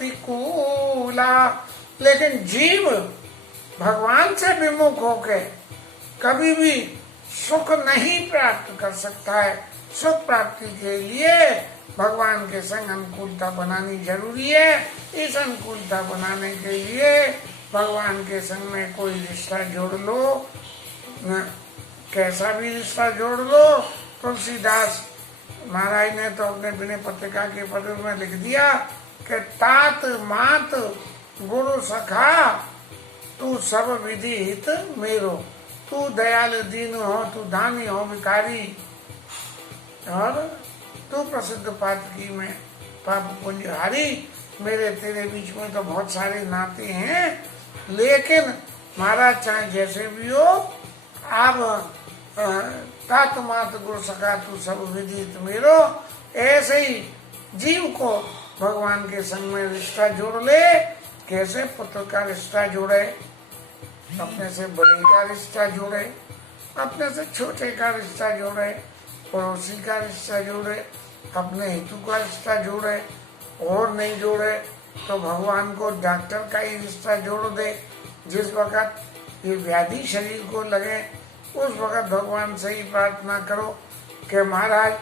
प्रतिकूला। लेकिन जीव भगवान से विमुख होके कभी भी सुख नहीं प्राप्त कर सकता है। सुख प्राप्ति के लिए भगवान के संग अनुकूलता बनानी जरूरी है। इस अनुकूलता बनाने के लिए भगवान के संग में कोई रिश्ता जोड़ लो, कैसा भी रिश्ता जोड़ लो। तुलसीदास महाराज ने तो अपने विनय पत्रिका के पत्र में लिख दिया कि तात मात गुरु सखा तू सब विधि हित मेरो। तू दयाल दीन हो, तू दानी हो भिखारी, और तू प्रसिद्ध पातकी में पाप पुंजहारी। मेरे तेरे बीच में तो बहुत सारे नाते हैं, लेकिन महाराज चाहे जैसे भी हो, आप तात मात गुरु सखा तू सब विदित मेरो। ऐसे ही जीव को भगवान के संग में रिश्ता जोड़ ले। कैसे? पुत्र का रिश्ता जोड़े, अपने से बड़े का रिश्ता जोड़े, अपने से छोटे का रिश्ता जोड़े, पड़ोसी का रिश्ता जोड़े, अपने हितू का रिश्ता जोड़े, और नहीं जोड़े तो भगवान को डॉक्टर का ही रिश्ता जोड़ दे। जिस वक्त ये व्याधि शरीर को लगे उस वक्त भगवान से ही प्रार्थना करो कि महाराज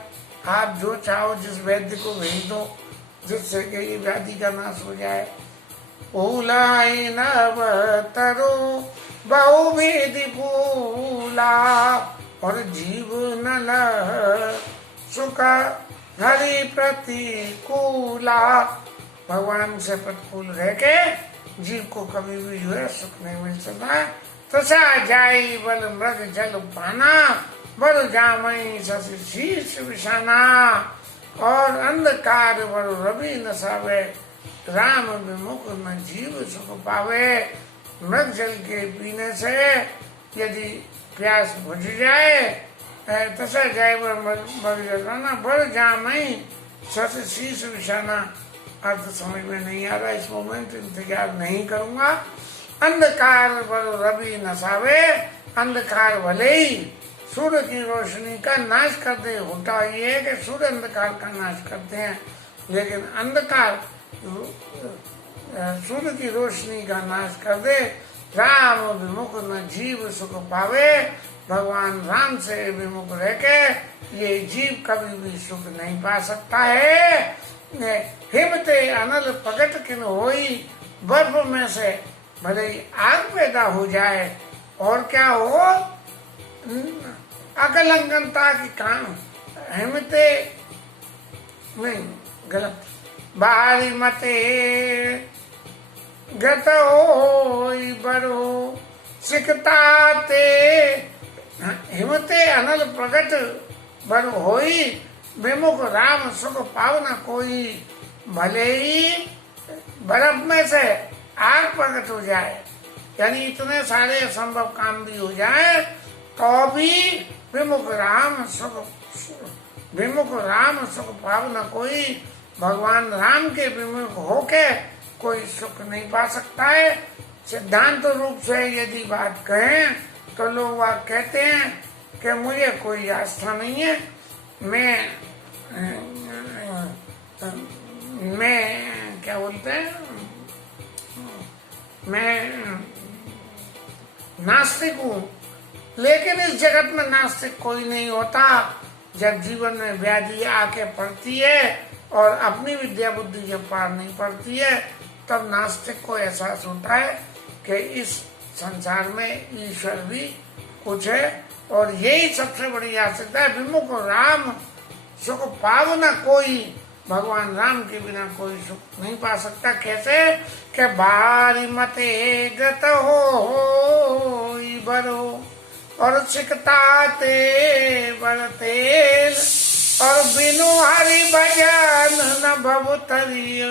आप जो चाहो जिस वैद्य को भेज दो जिससे कि ये व्याधि का नाश हो जाए। फूलाई नव तरो बहुविधि फूला और जीव नल सुख हरि प्रतिकूला। भगवान से प्रतिकूल रह के जीव को कभी भी जो है सुख नहीं मिल सकता। तसा जाई बल मृग जल पाना, बल जामई शशि शीर्ष विषाना। और अंधकार बल रवि न सावे, राम विमुख न जीव सुख पावे। मृग जल के पीने से यदि प्यास बुझ जाए, तसा जाए बल जल पाना, बल जामई शशि शीर्ष विषाना। अर्थ समझ में नहीं आ रहा इस मोमेंट, इंतजार नहीं करूंगा। अंधकार बल रवि नसावे, अंधकार भले ही सूर्य की रोशनी का नाश कर दे। होता ये है कि सूर्य अंधकार का नाश करते हैं, लेकिन अंधकार सूर्य की रोशनी का नाश कर दे। राम विमुख न जीव सुख पावे। भगवान राम से विमुख रह के ये जीव कभी भी सुख नहीं पा सकता है। हिमते अनल प्रगट किन होई, बर्फ में से भले ही आग पैदा हो जाए और क्या हो, अकलंकनता की काम। हिमते नहीं, गलत। बाहरी मते गत होई बरो सिकताते। हिमते अनल प्रगट बर होई, विमुख राम सुख पावना कोई। भले ही बर्फ में से आग प्रकट हो जाए, यानी इतने सारे असंभव काम भी हो जाए, तो भी विमुख राम सुख पावना कोई। भगवान राम के विमुख होके कोई सुख नहीं पा सकता है। सिद्धांत रूप से यदि बात कहें तो लोग वह कहते हैं कि मुझे कोई आस्था नहीं है, मैं क्या बोलते हैं, मैं नास्तिक हूँ। लेकिन इस जगत में नास्तिक कोई नहीं होता। जब जीवन में व्याधि आके पड़ती है और अपनी विद्या बुद्धि जब पार नहीं पड़ती है, तब नास्तिक को एहसास होता है कि इस संसार में ईश्वर भी कुछ है, और यही सबसे बड़ी आवश्यकता है। विमुख राम सुख पावना कोई। भगवान राम के बिना कोई सुख नहीं पा सकता। कैसे? कि बारी मते गत हो बरो और सिकताते बरतेल, और बिनु हरि भजन न भवतरिय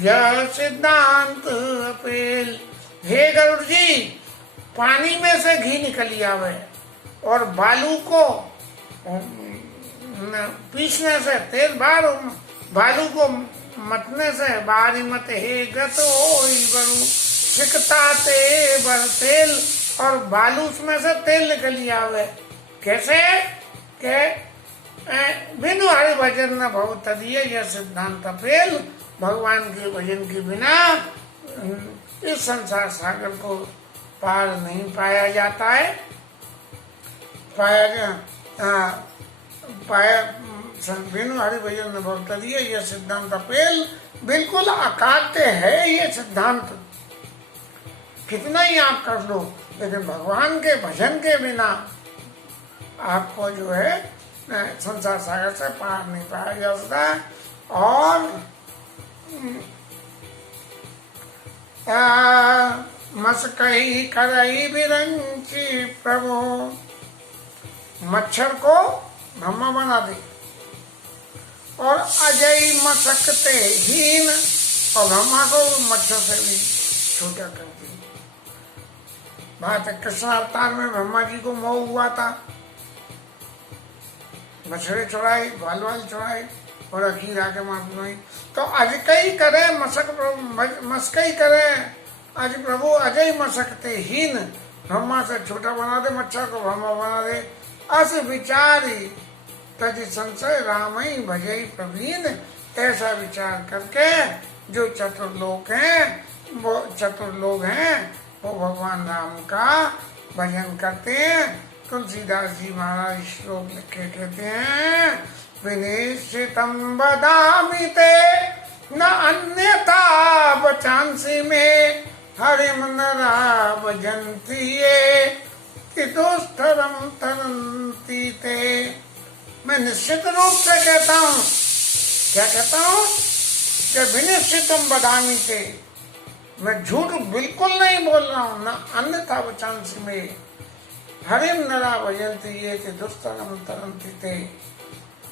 यह सिद्धांत अपेल। हे गरुड़ जी, पानी में से घी निकल आवे और बालू को पीसने से तेल बाहर, बालू को मतने से बारी मत हे गतो बरू सिकताते बर तेल, और बालू में से तेल निकल आवे। कैसे? के बिनु हरि भजन न भव तदीय, यह सिद्धांत फेल। भगवान के भजन के बिना इस संसार सागर को पार नहीं पाया जाता है। बिनु हरि भजन न भव तदीय, यह सिद्धांत फेल। बिल्कुल अकाट्य है ये सिद्धांत, कितना ही आप कर लो, लेकिन भगवान के भजन के बिना आपको जो है संसार सागर से पार नहीं पाया जा सकता। और मस्कई करई बिरंची प्रभु, मच्छर को ब्रह्मा बना दे और अजय मसकते हीन, और ब्रह्मा को मच्छर से भी छोटा कर दी। बात है कृष्ण अवतार में ब्रह्मा जी को मोह हुआ था, मछली चुराई, ग्वाल चुराई और अखीर आके मार। तो अज कई करे मस्कई करे, आज प्रभु अजय मसकते हीन, ब्रह्मा से छोटा बना दे, मच्छर को ब्रह्मा बना दे। अस विचारी तज संशय राम ही भजई प्रवीण, ऐसा विचार करके जो चतुर्लोक हैं, वो चतुर्लोक हैं, वो भगवान राम का भजन करते हैं। तुलसीदास जी महाराज श्लोक लिखे कहते हैं, विनिश्चितम बदामि ते न अन्यथा बचांसी में, हरिम नरा भजन्ति ये कि दुष्टरम तरंती ते। मैं निश्चित रूप से कहता हूँ, क्या कहता हूँ कि विनिश्चितम बदामि ते, मैं झूठ बिल्कुल नहीं बोल रहा हूँ, न अन्यथा बचांसी में, हरिम नरा भजन्ति ये कि दुष्टरम तरंती ते।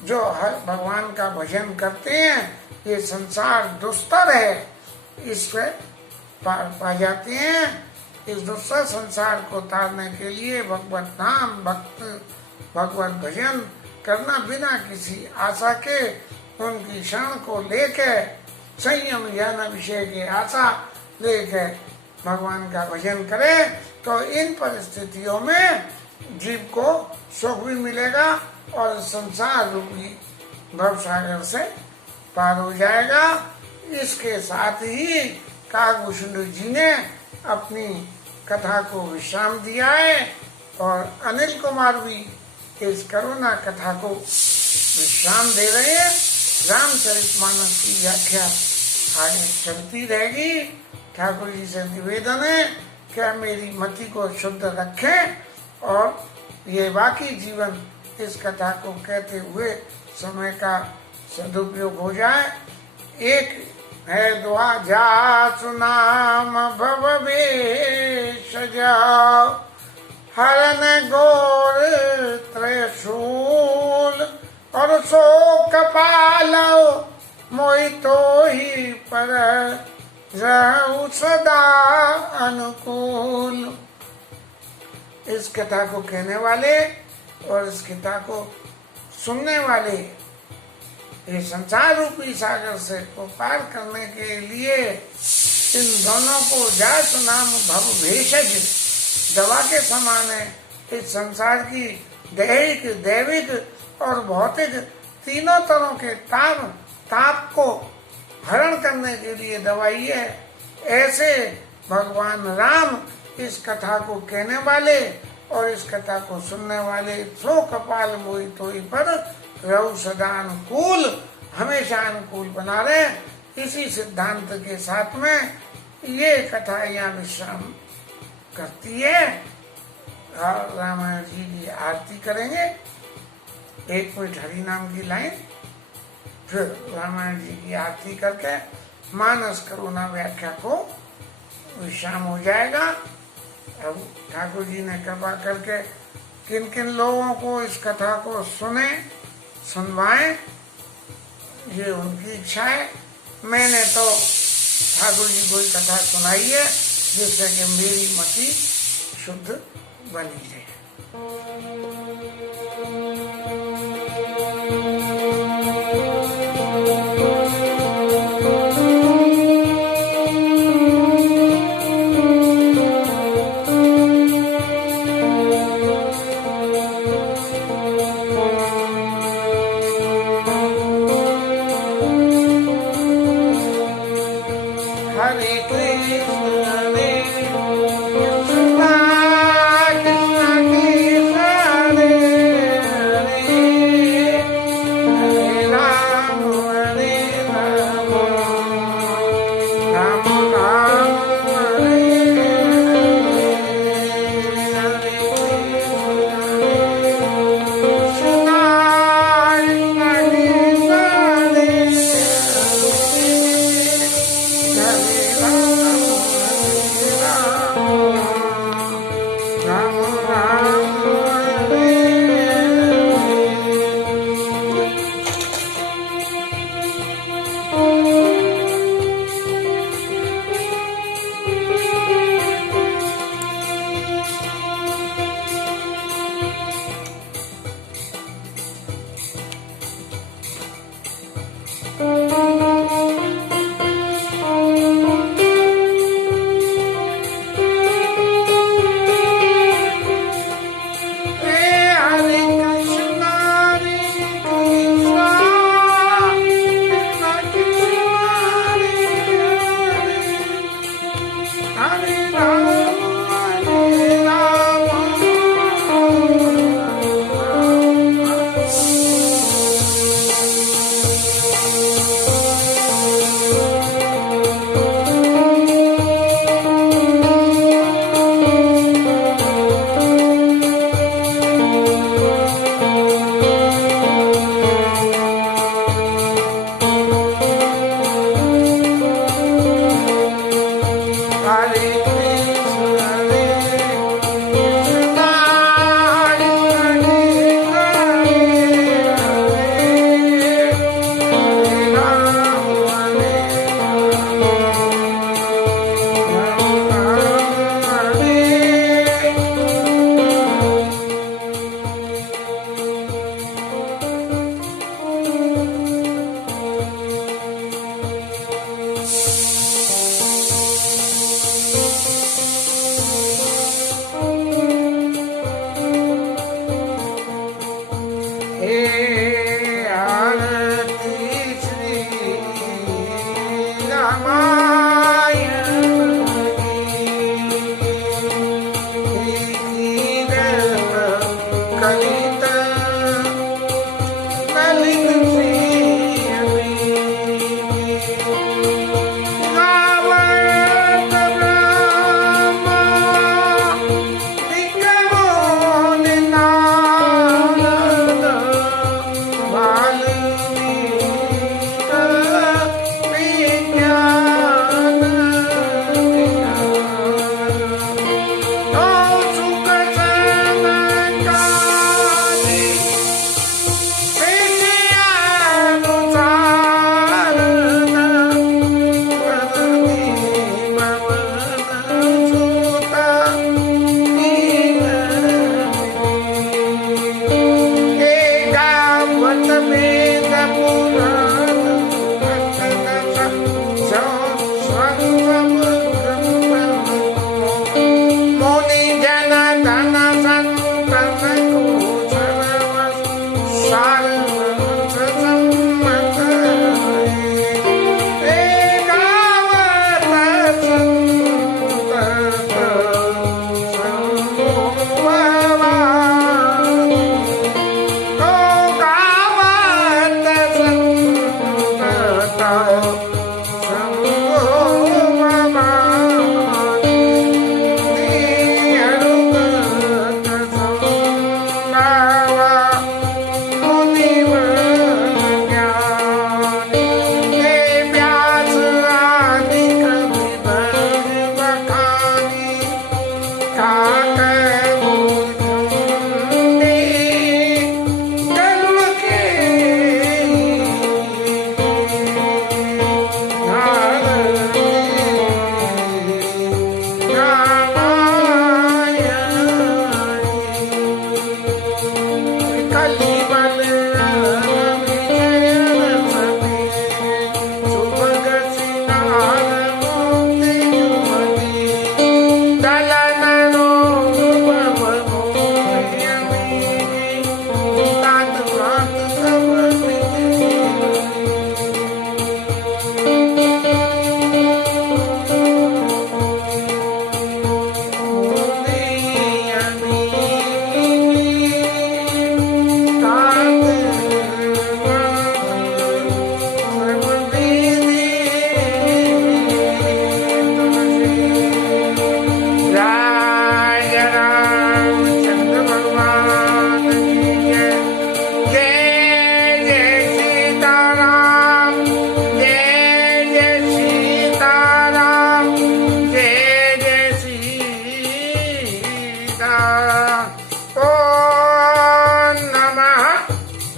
जो भगवान का भजन करते हैं, ये संसार दुस्तर है, इससे पार पा जाते हैं। इस दुस्तर संसार को तारने के लिए भगवत नाम, भगवत भजन करना, बिना किसी आशा के, उनकी शरण को लेके, संयम ज्ञान विषय की आशा लेके भगवान का भजन करे, तो इन परिस्थितियों में जीव को सुख भी मिलेगा और संसार रूपी भवसागर से पार हो जाएगा। इसके साथ ही काकभूषण जी ने अपनी कथा को विश्राम दिया है और अनिल कुमार भी इस करुणा कथा को विश्राम दे रहे हैं। रामचरितमानस की व्याख्या आगे चलती रहेगी। ठाकुर जी से निवेदन है क्या मेरी मति को शुद्ध रखें और ये बाकी जीवन इस कथा को कहते हुए समय का सदुपयोग हो जाए। एक है दुआ, जासु नाम भव वेश जाओ, हरन गोर त्रिशूल, और सो कपालो मोहि तो ही पर रहु सदा अनुकूल। इस कथा को कहने वाले और इस कथा को सुनने वाले, ये संसार रूपी सागर से को पार करने के लिए इन दोनों को जासु नाम भव भेषज, दवा के समान है। इस संसार की दैहिक, दैविक और भौतिक तीनों तरह के ताप को हरण करने के लिए दवाई है। ऐसे भगवान राम इस कथा को कहने वाले और इस कथा को सुनने वाले, सो कपाल मोहि तोहि पर रहु सदा अनुकूल, हमेशा अनुकूल बना रहे। इसी सिद्धांत के साथ में ये कथा यहाँ विश्राम करती है। और रामायण जी की आरती करेंगे, 1 मिनट हरि नाम की लाइन, फिर रामायण जी की आरती करके मानस करुणा व्याख्या को विश्राम हो जाएगा। अब ठाकुर जी ने कृपा करके किन किन लोगों को इस कथा को सुनवाएं, ये उनकी इच्छा है। मैंने तो ठाकुर जी को कथा सुनाई है जिससे कि मेरी मति शुद्ध बनी रहे। Hare Krishna, Krishna Krishna Krishna, Hare Hare, Hare Rama, Rama Rama, Hare Hare, Krishna Krishna Krishna, Hare Krishna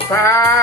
तात